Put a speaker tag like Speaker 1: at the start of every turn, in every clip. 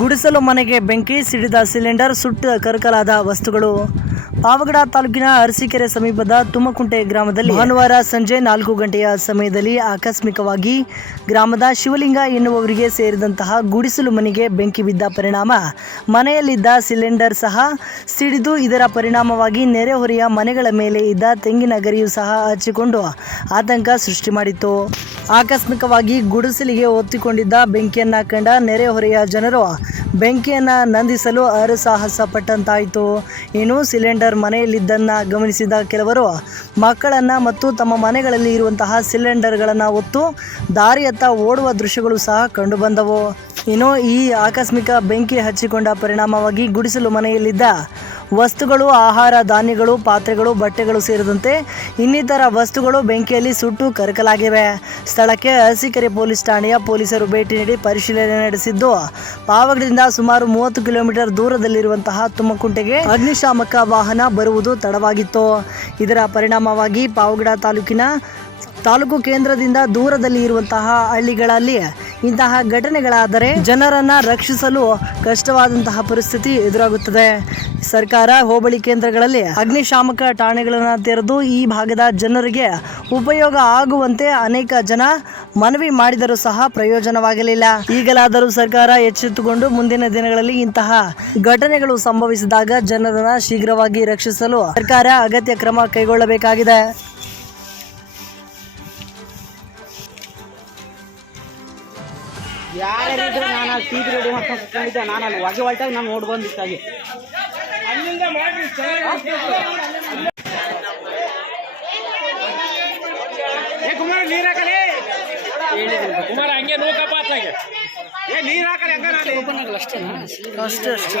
Speaker 1: ಗುಡಿಸಲು ಮನೆಗೆ ಬೆಂಕಿ ಸಿಡಿದ ಸಿಲಿಂಡರ್ ಸುಟ್ಟು ಕರಕಲಾದ ವಸ್ತುಗಳು. ಪಾವಗಡ ತಾಲೂಕಿನ ಅರಸೀಕೆರೆ ಸಮೀಪದ ತುಮಕುಂಟೆ ಗ್ರಾಮದಲ್ಲಿ ಭಾನುವಾರ ಸಂಜೆ ನಾಲ್ಕು ಗಂಟೆಯ ಸಮಯದಲ್ಲಿ ಆಕಸ್ಮಿಕವಾಗಿ ಗ್ರಾಮದ ಶಿವಲಿಂಗ ಎನ್ನುವವರಿಗೆ ಸೇರಿದಂತಹ ಗುಡಿಸಲು ಮನೆಗೆ ಬೆಂಕಿ ಬಿದ್ದ ಪರಿಣಾಮ, ಮನೆಯಲ್ಲಿದ್ದ ಸಿಲಿಂಡರ್ ಸಹ ಸಿಡಿದು ಇದರ ಪರಿಣಾಮವಾಗಿ ನೆರೆಹೊರೆಯ ಮನೆಗಳ ಮೇಲೆ ಇದ್ದ ತೆಂಗಿನ ಗರಿಯು ಸಹ ಹಚ್ಚಿಕೊಂಡು ಆತಂಕ ಸೃಷ್ಟಿ ಮಾಡಿತ್ತು. ಆಕಸ್ಮಿಕವಾಗಿ ಗುಡಿಸಲಿಗೆ ಒತ್ತಿಕೊಂಡಿದ್ದ ಬೆಂಕಿಯನ್ನು ಕಂಡ ನೆರೆಹೊರೆಯ ಜನರು ಬೆಂಕಿಯನ್ನು ನಂದಿಸಲು ಹರಸಾಹಸ ಪಟ್ಟಂತಾಯಿತು. ಇನ್ನು ಸಿಲಿಂಡರ್ ಮನೆಯಲ್ಲಿದ್ದನ್ನ ಗಮನಿಸಿದ ಕೆಲವರು, ಮಕ್ಕಳನ್ನ ಮತ್ತು ತಮ್ಮ ಮನೆಗಳಲ್ಲಿ ಇರುವಂತಹ ಸಿಲಿಂಡರ್ಗಳನ್ನು ಹೊತ್ತು ದಾರಿಯತ್ತ ಓಡುವ ದೃಶ್ಯಗಳು ಸಹ ಕಂಡುಬಂದವು. ಇನ್ನು ಈ ಆಕಸ್ಮಿಕ ಬೆಂಕಿ ಹಚ್ಚಿಕೊಂಡ ಪರಿಣಾಮವಾಗಿ ಗುಡಿಸಲು ಮನೆಯಲ್ಲಿದ್ದ ವಸ್ತುಗಳು, ಆಹಾರ, ಧಾನ್ಯಗಳು, ಪಾತ್ರೆಗಳು, ಬಟ್ಟೆಗಳು ಸೇರಿದಂತೆ ಇನ್ನಿತರ ವಸ್ತುಗಳು ಬೆಂಕಿಯಲ್ಲಿ ಸುಟ್ಟು ಕರಕಲಾಗಿವೆ. ಸ್ಥಳಕ್ಕೆ ಅರಸೀಕೆರೆ ಪೊಲೀಸ್ ಠಾಣೆಯ ಪೊಲೀಸರು ಭೇಟಿ ನೀಡಿ ಪರಿಶೀಲನೆ ನಡೆಸಿದ್ದು ಪಾವಗಡದಿಂದ ಸುಮಾರು ಮೂವತ್ತು ಕಿಲೋಮೀಟರ್ ದೂರದಲ್ಲಿರುವಂತಹ ತುಮಕುಂಟೆಗೆ ಅಗ್ನಿಶಾಮಕ ವಾಹನ ಬರುವುದು ತಡವಾಗಿತ್ತು. ಇದರ ಪರಿಣಾಮವಾಗಿ ಪಾವಗಡ ತಾಲೂಕಿನ ತಾಲೂಕು ಕೇಂದ್ರದಿಂದ ದೂರದಲ್ಲಿ ಇರುವಂತಹ ಹಳ್ಳಿಗಳಲ್ಲಿ ಇಂತಹ ಘಟನೆಗಳಾದರೆ ಜನರನ್ನು ರಕ್ಷಿಸಲು ಕಷ್ಟವಾದಂತಹ ಪರಿಸ್ಥಿತಿ ಎದುರಾಗುತ್ತದೆ. ಸರ್ಕಾರ ಹೋಬಳಿ ಕೇಂದ್ರಗಳಲ್ಲಿ ಅಗ್ನಿಶಾಮಕ ಠಾಣೆಗಳನ್ನು ತೆರೆದು ಈ ಭಾಗದ ಜನರಿಗೆ ಉಪಯೋಗ ಆಗುವಂತೆ ಅನೇಕ ಜನ ಮನವಿ ಮಾಡಿದರೂ ಸಹ ಪ್ರಯೋಜನವಾಗಲಿಲ್ಲ. ಈಗಲಾದರೂ ಸರ್ಕಾರ ಎಚ್ಚೆತ್ತುಕೊಂಡು ಮುಂದಿನ ದಿನಗಳಲ್ಲಿ ಇಂತಹ ಘಟನೆಗಳು ಸಂಭವಿಸಿದಾಗ ಜನರನ್ನು ಶೀಘ್ರವಾಗಿ ರಕ್ಷಿಸಲು ಸರ್ಕಾರ ಅಗತ್ಯ ಕ್ರಮ ಕೈಗೊಳ್ಳಬೇಕಾಗಿದೆ.
Speaker 2: ಯಾರಿದ್ರು ನಾನು ಅಲ್ಲಿ ಟಿ ರೆಡಿ ಮಾಡ್ಕೊಂಡು ಕುತ್ಕೊಂಡಿದ್ದೆ ನಾನು ಅಲ್ಲಿ ಹೊಗೆ ಹೊಲ್ಟಾಗ ನಾನು ನೋಡಿ ಬಂದಿತ್ತಾಗಿ
Speaker 3: ಕುಮಾರ ಹಂಗೆ ನೂಕಪ್ಪ ಅತ್ತಾಗೆ
Speaker 2: ಏ ನೀರ್ ಹಾಕಲಿ
Speaker 1: ಅಷ್ಟೇ ಅಷ್ಟೇ.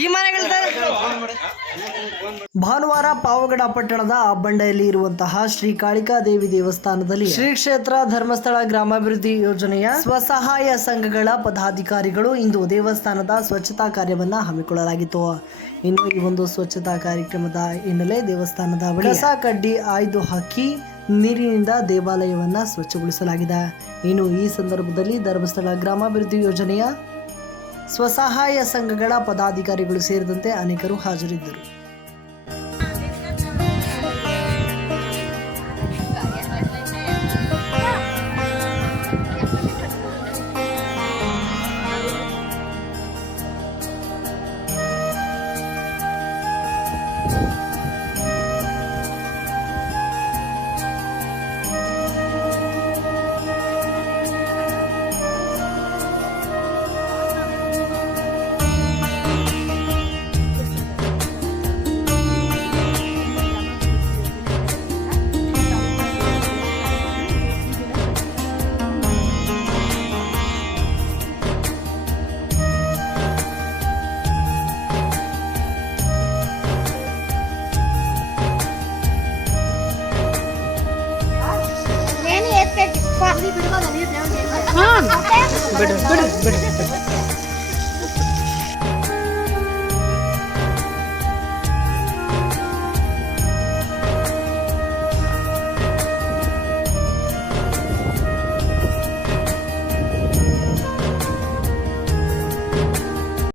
Speaker 1: ಈ ಭಾನುವಾರ ಪಾವಗಡ ಪಟ್ಟಣದ ಅಬ್ಬಂಡೆಯಲ್ಲಿ ಇರುವಂತಹ ಶ್ರೀ ಕಾಳಿಕಾ ದೇವಿ ದೇವಸ್ಥಾನದಲ್ಲಿ ಶ್ರೀ ಕ್ಷೇತ್ರ ಧರ್ಮಸ್ಥಳ ಗ್ರಾಮಾಭಿವೃದ್ಧಿ ಯೋಜನೆಯ ಸ್ವಸಹಾಯ ಸಂಘಗಳ ಪದಾಧಿಕಾರಿಗಳು ಇಂದು ದೇವಸ್ಥಾನದ ಸ್ವಚ್ಛತಾ ಕಾರ್ಯವನ್ನು ಹಮ್ಮಿಕೊಳ್ಳಲಾಗಿತ್ತು. ಇನ್ನು ಈ ಒಂದು ಸ್ವಚ್ಛತಾ ಕಾರ್ಯಕ್ರಮದ ಹಿನ್ನೆಲೆ ದೇವಸ್ಥಾನದ ಕಸ ಕಡ್ಡಿ ಆಯ್ದು ಹಾಕಿ ನೀರಿನಿಂದ ದೇವಾಲಯವನ್ನ ಸ್ವಚ್ಛಗೊಳಿಸಲಾಗಿದೆ. ಇನ್ನು ಈ ಸಂದರ್ಭದಲ್ಲಿ ಧರ್ಮಸ್ಥಳ ಗ್ರಾಮಾಭಿವೃದ್ಧಿ ಯೋಜನೆಯ ಸ್ವಸಹಾಯ ಸಂಘಗಳ ಪದಾಧಿಕಾರಿಗಳು ಸೇರಿದಂತೆ ಅನೇಕರು ಹಾಜರಿದ್ದರು.
Speaker 4: Thank ಎತ್ತಿ ಬಿಡ್ಬೋದ ನೀರು
Speaker 1: ಬಿಡು ಬಿಡು ಬಿಡು